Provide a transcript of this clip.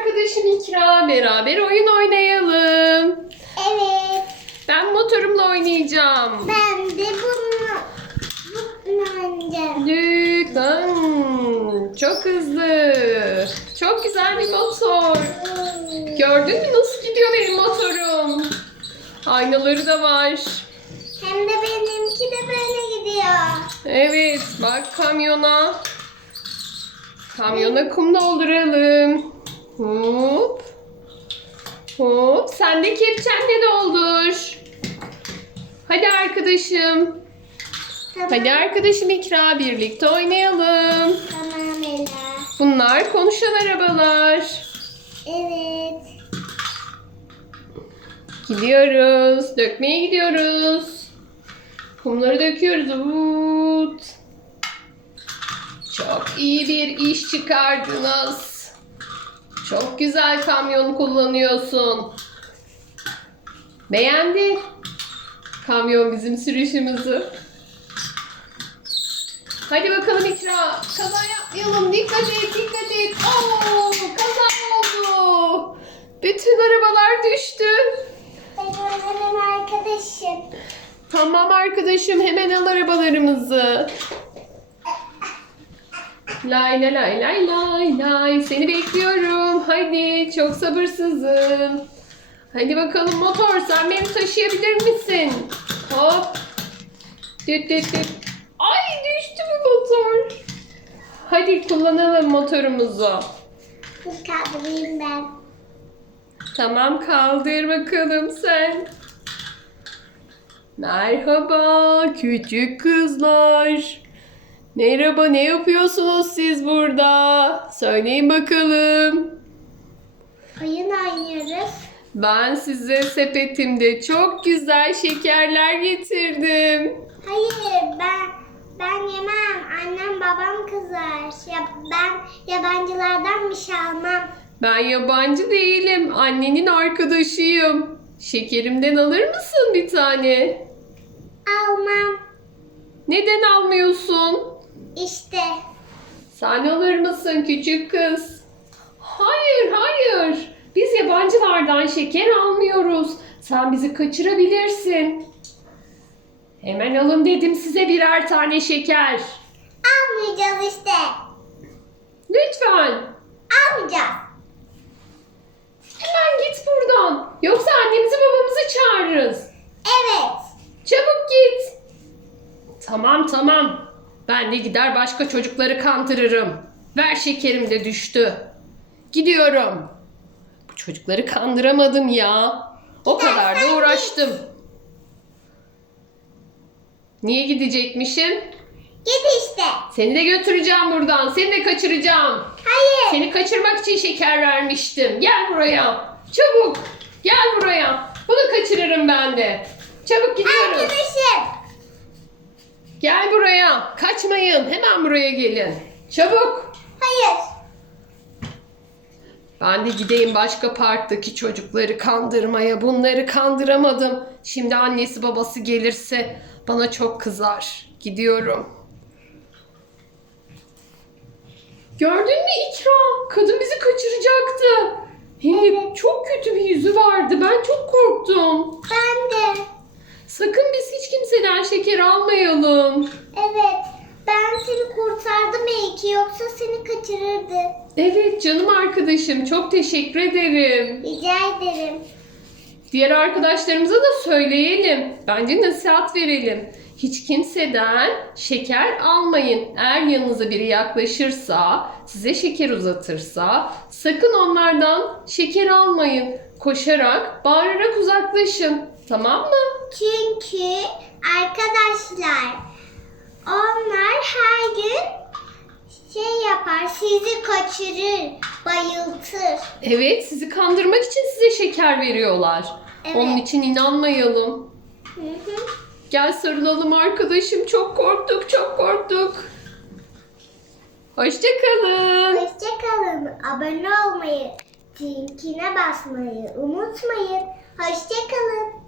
arkadaşım İkra. Beraber oyun oynayalım. Evet. Ben motorumla oynayacağım. Ben de bunu bunu oynayacağım. Lütfen. Çok hızlı. Çok güzel bir motor. Gördün mü nasıl gidiyor benim motorum? Aynaları da var. Hem de benimki de böyle gidiyor. Evet bak kamyona. Kamyona kum dolduralım. Hop. Hop. Sen de kepçenle doldur. Hadi arkadaşım. Tamam. Hadi arkadaşım İkra birlikte oynayalım. Tamam Ela. Bunlar konuşan arabalar. Evet. Gidiyoruz. Dökmeye gidiyoruz. Kumları döküyoruz. Vut. Çok iyi bir iş çıkardınız. Çok güzel kamyon kullanıyorsun. Beğendi. Kamyon bizim sürüşümüzü. Hadi bakalım İkra. Kaza yapmayalım. Dikkat et, dikkat et. Oo, kaza oldu. Bütün arabalar düştü. Benim hemen arkadaşım. Tamam arkadaşım hemen al arabalarımızı. Lay lay lay lay lay lay. Seni bekliyorum. Hadi çok sabırsızım. Hadi bakalım motor sen beni taşıyabilir misin? Hop. Düt düt düt. Ay düştü bu motor. Hadi kullanalım motorumuzu. Dur kaldırayım ben. Tamam kaldır bakalım sen. Merhaba küçük kızlar. Merhaba ne yapıyorsunuz siz burada? Söyleyin bakalım. Oyun oynuyoruz. Ben size sepetimde çok güzel şekerler getirdim. Hayır ben ben yemem. Annem babam kızar. Ya, ben yabancılardan bir şey almam. Ben yabancı değilim. Annenin arkadaşıyım. Şekerimden alır mısın bir tane? Almam. Neden almıyorsun? İşte. Sen alır mısın küçük kız? Hayır, hayır. Biz yabancılardan şeker almıyoruz. Sen bizi kaçırabilirsin. Hemen alın dedim size birer tane şeker. Almayacağız işte. Lütfen. Almayacağız. Hemen git buradan. Yoksa annemizi babamızı çağırırız. Evet. Çabuk git. Tamam tamam. Ben de gider başka çocukları kandırırım. Ver şekerim de düştü. Gidiyorum. Bu çocukları kandıramadım ya. O kadar da uğraştım. Niye gidecekmişim? Git işte. Seni de götüreceğim buradan. Seni de kaçıracağım. Hayır. Seni kaçırmak için şeker vermiştim. Gel buraya. Çabuk. Gel buraya. Bunu kaçırırım ben de. Çabuk gidiyoruz. Arkadaşım. Gel buraya. Kaçmayın. Hemen buraya gelin. Çabuk. Hayır. Ben de gideyim başka parktaki çocukları kandırmaya. Bunları kandıramadım. Şimdi annesi babası gelirse bana çok kızar. Gidiyorum. Gördün mü İkra? Kadın bizi kaçıracaktı. Hem çok kötü bir yüzü vardı. Ben çok korktum. Ben de. Sakın biz hiç kimseden şeker almayalım. Evet. Ben seni kurtardım iyi ki yoksa seni kaçırırdı. Evet canım arkadaşım çok teşekkür ederim. Rica ederim. Diğer arkadaşlarımıza da söyleyelim. Bence nasihat verelim. Hiç kimseden şeker almayın. Eğer yanınıza biri yaklaşırsa, size şeker uzatırsa sakın onlardan şeker almayın. Koşarak, bağırarak uzaklaşın. Tamam mı? Çünkü arkadaşlar onlar her gün şey yapar sizi kaçırır, bayıltır. Evet, sizi kandırmak için size şeker veriyorlar. Evet. Onun için inanmayalım. Hı hı. Gel sarılalım arkadaşım. Çok korktuk, çok korktuk. Hoşçakalın. Hoşçakalın. Abone olmayı, zinkine basmayı unutmayın. Hoşçakalın.